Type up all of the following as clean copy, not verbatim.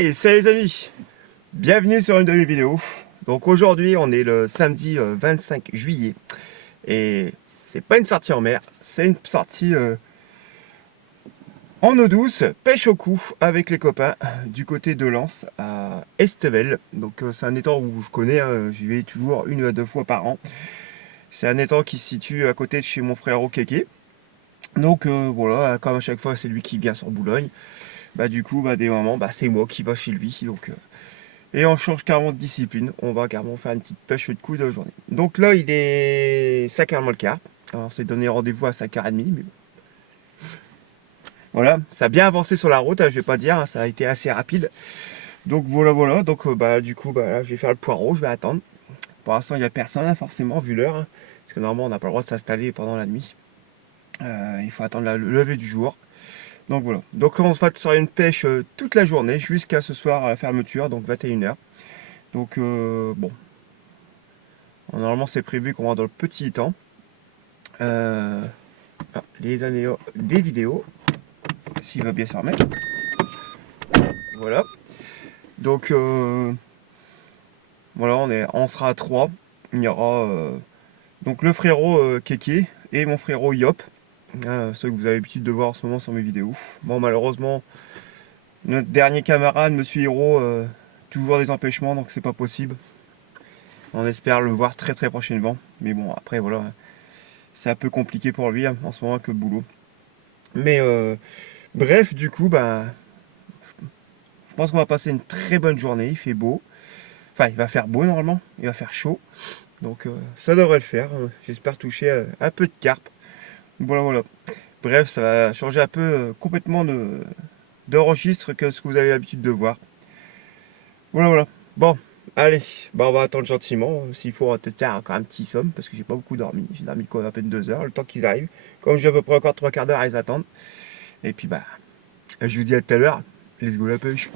Hey, salut les amis, bienvenue sur une de mes vidéos. Donc aujourd'hui on est le samedi 25 juillet et c'est pas une sortie en mer, c'est une sortie en eau douce, pêche au cou avec les copains du côté de Lens à Estevel. Donc c'est un étang où je connais, j'y vais toujours 1 à 2 fois par an. C'est un étang qui se situe à côté de chez mon frère au Kéké. Donc voilà, comme à chaque fois c'est lui qui vient sur Boulogne. Du coup des moments c'est moi qui va chez lui. Donc et on change carrément de discipline, on va carrément faire une petite pêche de coude de journée. Donc là il est 5h moins le quart. Alors on s'est donné rendez-vous à 5h30, mais voilà, ça a bien avancé sur la route, je vais pas dire, ça a été assez rapide. Donc voilà, donc du coup là, je vais faire le poireau, je vais attendre. Pour l'instant il n'y a personne forcément vu l'heure, parce que normalement on n'a pas le droit de s'installer pendant la nuit. Il faut attendre le lever du jour. Donc voilà, donc là on se va sur une pêche toute la journée jusqu'à ce soir à la fermeture, donc 21h. Donc bon, normalement c'est prévu qu'on va dans le petit temps. Les années des vidéos, s'il va bien s'en remettre. Voilà. Donc voilà, on sera à 3. Il y aura donc le frérot Kéké et mon frérot Yop. Ceux que vous avez l'habitude de voir en ce moment sur mes vidéos. Bon, malheureusement, notre dernier camarade, Monsieur Hiro, toujours des empêchements, donc c'est pas possible. On espère le voir très prochainement. Mais bon, après voilà, c'est un peu compliqué pour lui en ce moment que le boulot. Mais bref, du coup, je pense qu'on va passer une très bonne journée. Il fait beau. Enfin, il va faire beau normalement. Il va faire chaud. Donc ça devrait le faire. J'espère toucher un peu de carpe. Voilà. Bref, ça va changer un peu complètement de registre que ce que vous avez l'habitude de voir. Voilà. Bon, allez, on va attendre gentiment. S'il faut, on va peut-être faire encore un petit somme parce que j'ai pas beaucoup dormi. J'ai dormi quoi, à peine 2 heures, le temps qu'ils arrivent. Comme j'ai à peu près encore 3/4 d'heure à les attendre. Et puis je vous dis à tout à l'heure. Let's go la pêche.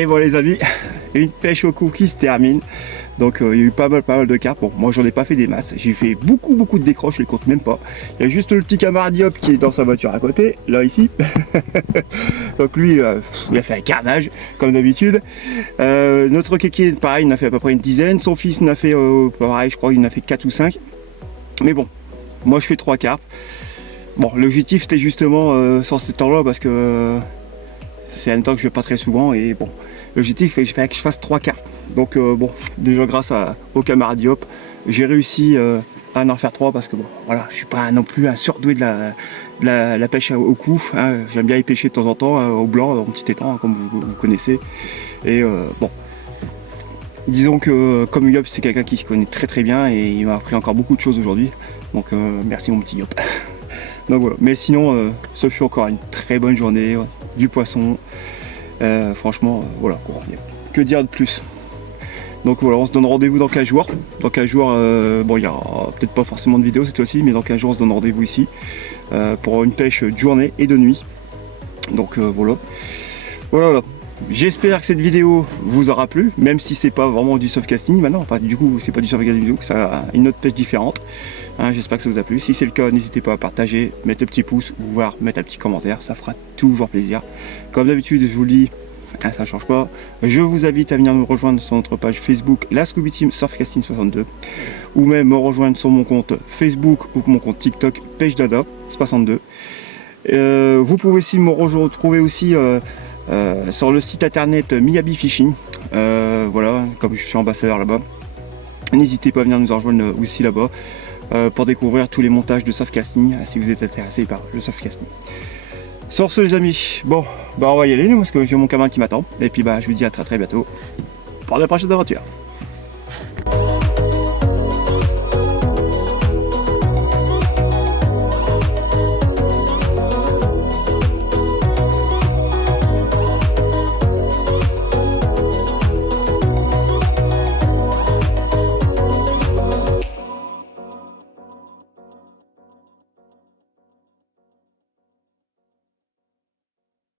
Et voilà les amis, une pêche au coup qui se termine. Donc il y a eu pas mal de carpes. Bon, moi j'en ai pas fait des masses, j'ai fait beaucoup de décroches, je les compte même pas. Il y a juste le petit camarade Yop qui est dans sa voiture à côté, là ici. Donc lui, il a fait un carnage, comme d'habitude. Notre kéké, pareil, il en a fait à peu près une dizaine. Son fils en a fait, pareil, je crois qu'il en a fait 4 ou 5. Mais bon, moi je fais 3 carpes. Bon, l'objectif c'était justement sur ce temps-là parce que c'est un temps que je fais pas très souvent et bon, l'objectif c'est que je fasse 3 carpes. Donc bon, déjà grâce au camarade Diop, j'ai réussi à en faire 3 parce que bon, voilà, je suis pas non plus un surdoué de la pêche au coup. Hein. J'aime bien y pêcher de temps en temps au blanc, en petit étang, hein, comme vous connaissez. Et bon, disons que comme Yop c'est quelqu'un qui se connaît très bien et il m'a appris encore beaucoup de choses aujourd'hui. Donc merci mon petit Yop. Donc voilà, mais sinon ce fut encore une très bonne journée, du poisson, franchement voilà, que dire de plus. Donc voilà, on se donne rendez-vous dans 15 jours. Dans 15 jours, bon il y aura peut-être pas forcément de vidéo cette fois-ci, mais dans 15 jours on se donne rendez-vous ici pour une pêche de journée et de nuit. Donc voilà. J'espère que cette vidéo vous aura plu, même si c'est pas vraiment du softcasting maintenant, enfin du coup c'est pas du softcasting vidéo, c'est une autre pêche différente. Hein, j'espère que ça vous a plu. Si c'est le cas, n'hésitez pas à partager, mettre le petit pouce ou voir mettre un petit commentaire, ça fera toujours plaisir. Comme d'habitude, je vous le dis, hein, ça change pas. Je vous invite à venir me rejoindre sur notre page Facebook, la Scooby Team Surfcasting 62, ou même me rejoindre sur mon compte Facebook ou mon compte TikTok Pêche Dada 62. Vous pouvez aussi me retrouver aussi sur le site internet Miyabi Fishing, voilà, comme je suis ambassadeur là-bas, n'hésitez pas à venir nous rejoindre aussi là-bas pour découvrir tous les montages de softcasting si vous êtes intéressé par le softcasting. Sur ce les amis, bon bah on va y aller parce que j'ai mon camarade qui m'attend et puis bah je vous dis à très bientôt pour la prochaine aventure.